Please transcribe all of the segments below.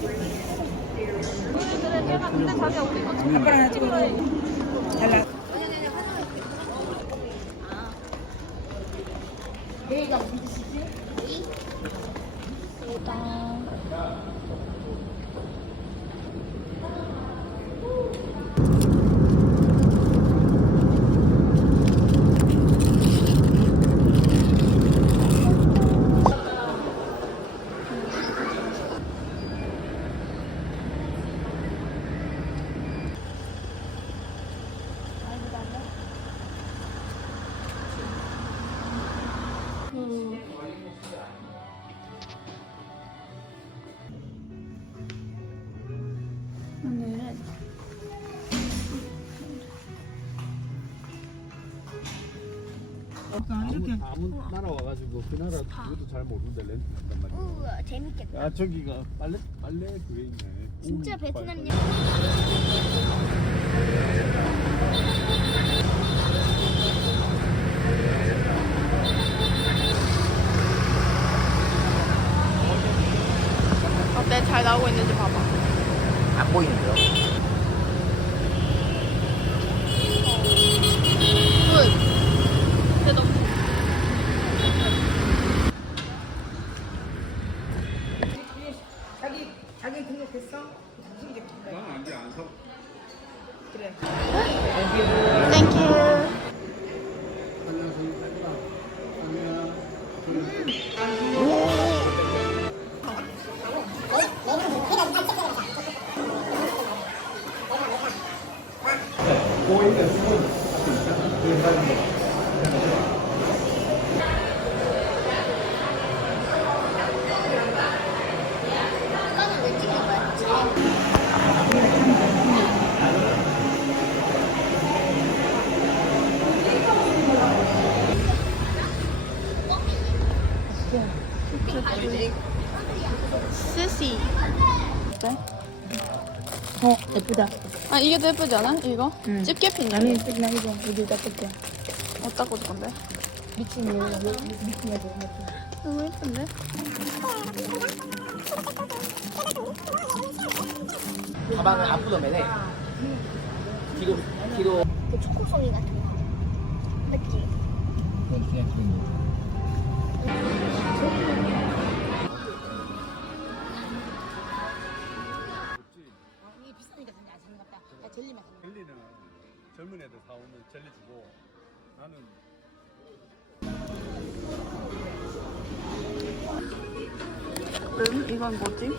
아, 그래. 아, 그래. 내가 근데 자기 우리 음. 거좀 달라. 이렇게. 아무 나라 와가지고 그 나라 그것도 잘 모르는데 렌트 한단 말이야. 우와 재밌겠다. 야 저기가 빨래 빨래 그게 있네. 진짜 울 베트남 빨래. 여 어때? 잘 나오고 있는지 봐봐. 안 보이는데요? 굿. 대박. 자기 자기 등록했어? 무슨 게 난 안돼 안 사. 그래. 예쁘다. 아 이게 더 예쁘지 않아? 이거? 응. 집게핀 나는 이거. 나 이거 우리 닦을 거야. 어디다 꽂을 건데? 미친 여 미친 여자. 너무 예쁜데? 가방은 앞으로 매네. 뒤로 뒤로. 그 초코송이 같은 거. 맞지? 그건 그냥 그. 젊은 애들 사오는 젤리 주고 나는 음, 이건 뭐지?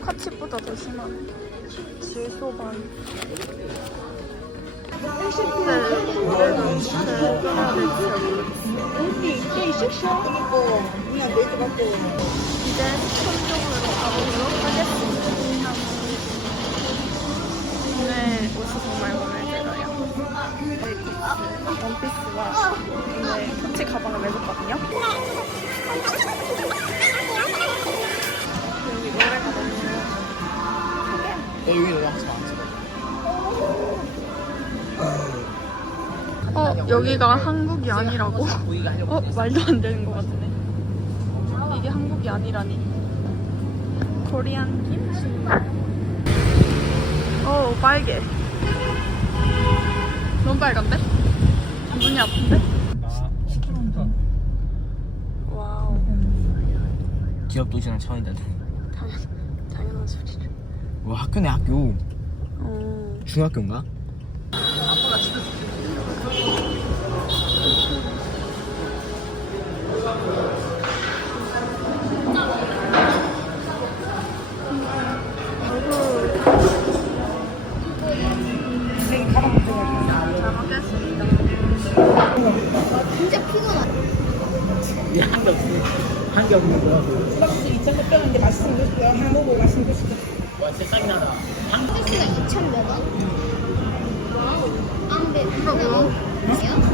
카치보다 더 심한 질소반. 이제 서쪽으로 가보도록 하겠습니다. 옷이 정말 마음에 들어요. 원피스와 오늘 코치 가방을 매줬거든요. 여기 노래가 너무 마. 어 여기가 한국이 아니라고? 어 말도 안 되는 것 같네. 이게 한국이 아니라니. 코리안 김치. 어 빨개. 너무 빨간데? 눈이 아픈데? 나 와우. 기업 도시랑 차원이다. 당연 당연한 소리죠. 와 학교네 학교. 어. 중학교인가? 여기 아근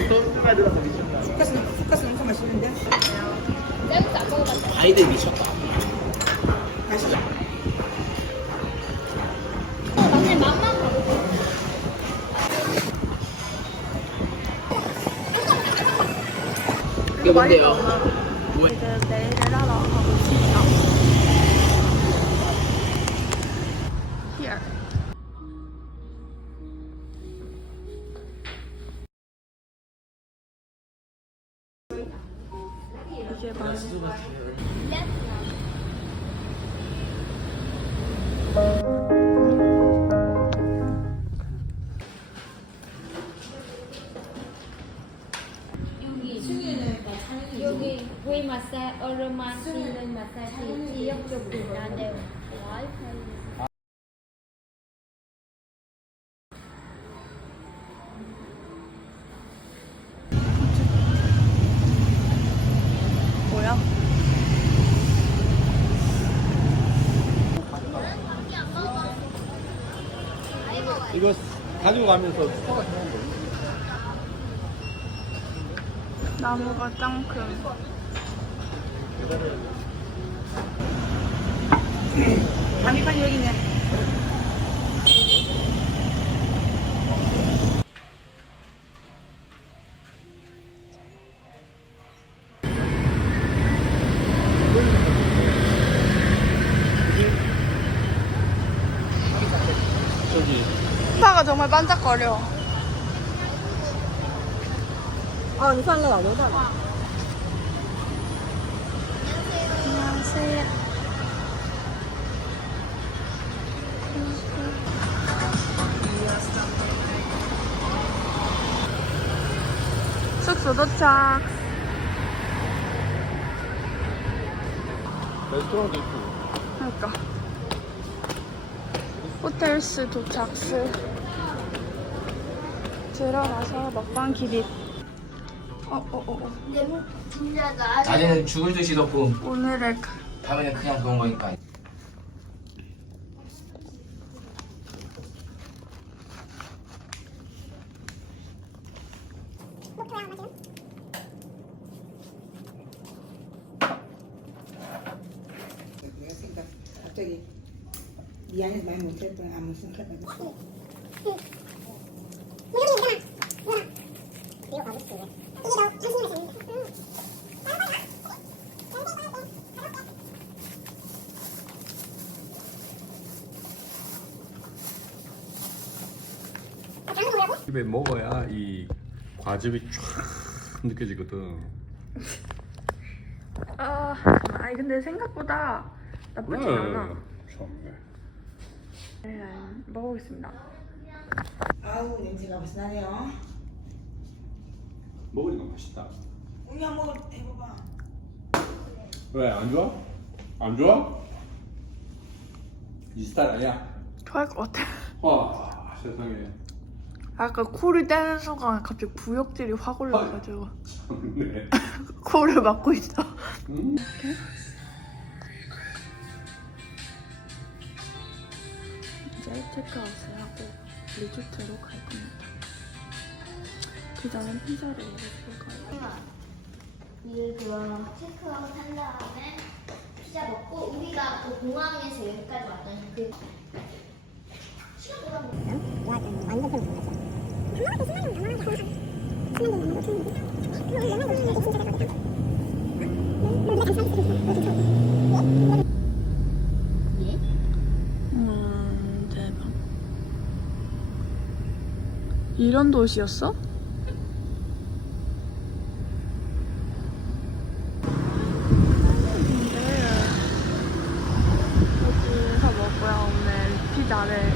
누가 들어서 미쳤다. 쑥갓은, 쑥갓은 엄청 맛있는데? 쌀국수 안 먹어봤어. 아이들 미쳤다. 맛있어. 나중에 맛만 봐도 이게 뭔데요? 웨이 마사지, 얼음 마시는 마사지 지역적으로 있는데 와이파이 뭐야? 이거 가지고 가면서 스파 같은 거 먹는 나무가 짱 큰. 담이판 여기 있네. 사가 정말 반짝거려. 아, 이상은 안 오잖아. 숙소 도착. 레스토랑도 있고. 그러니까 호텔스 도착스 들어가서 먹방 기립. 어어어 어, 어. 진짜 나 낮에는 죽을 듯이 덥고 오늘의 그- 밤에는 그냥 더운 거니까. 갑자기 미안해서 많이 못했던 아무 생각해가지 고 집에 먹어야 이 과즙이 쫙 느껴지거든. 아, 아니 근데 생각보다 나쁘진 않아. 참, 네, 먹어보겠습니다. 아우 냄새가 벌써 나네요 먹으니까 맛있다. 우리 한번 해봐봐 왜 안 좋아? 안 좋아? 이 스타일 아니야? 좋아할 것 같아. 와 세상에. 아까 코를 떼는 순간 갑자기 부역질이 확 올라가지고 네. 코를 막고 있어. 음. 이제 체크아웃을 하고 리조트로 갈 겁니다. 그 전에 피자를 먹을 거예요. 이 그거 체크아웃 한 다음에 피자 먹고 우리가 그 공항에서 여기까지 왔더니 그 시간 돌아보면 음, 대박. 이런 도시였어? 근데 여기서 먹고요. 오늘 피자를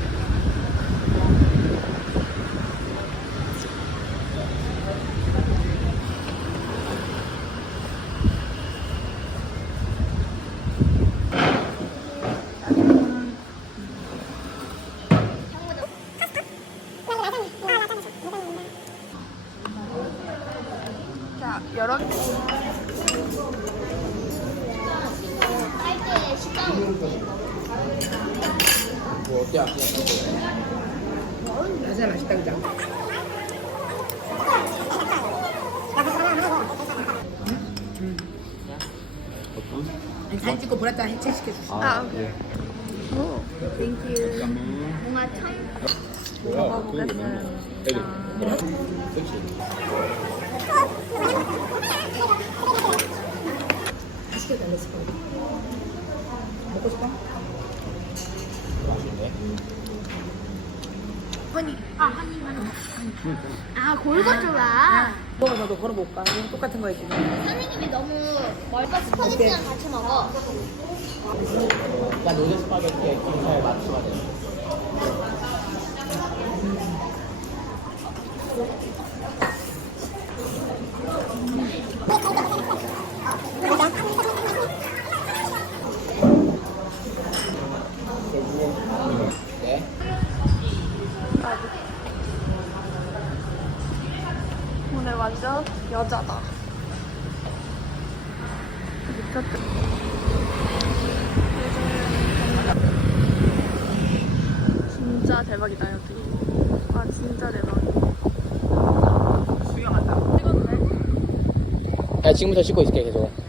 아, 여러 개. 딸때 식당은 어때? 뭐 어때? 진짜 맛있다 그죠? 보라자 해체시켜 주시 아, 오케이. 오, 땡큐. 뭔가 참 먹어보겠습니다. 맛있게 달랬을 거야 먹고 싶어? 아 골고 좋아. 먹어 너도 걸어볼까? 이거 똑같은 거지 선생님이 너무 멀까 스파게티랑 같이 먹어. 나 노제 스파게티에 김살 맞추면 돼. 여자다. 미쳤다. 진짜 대박이다 여기. 아 진짜 대박. 수영한다 찍었네. 야 지금부터 씻고 있을게 계속.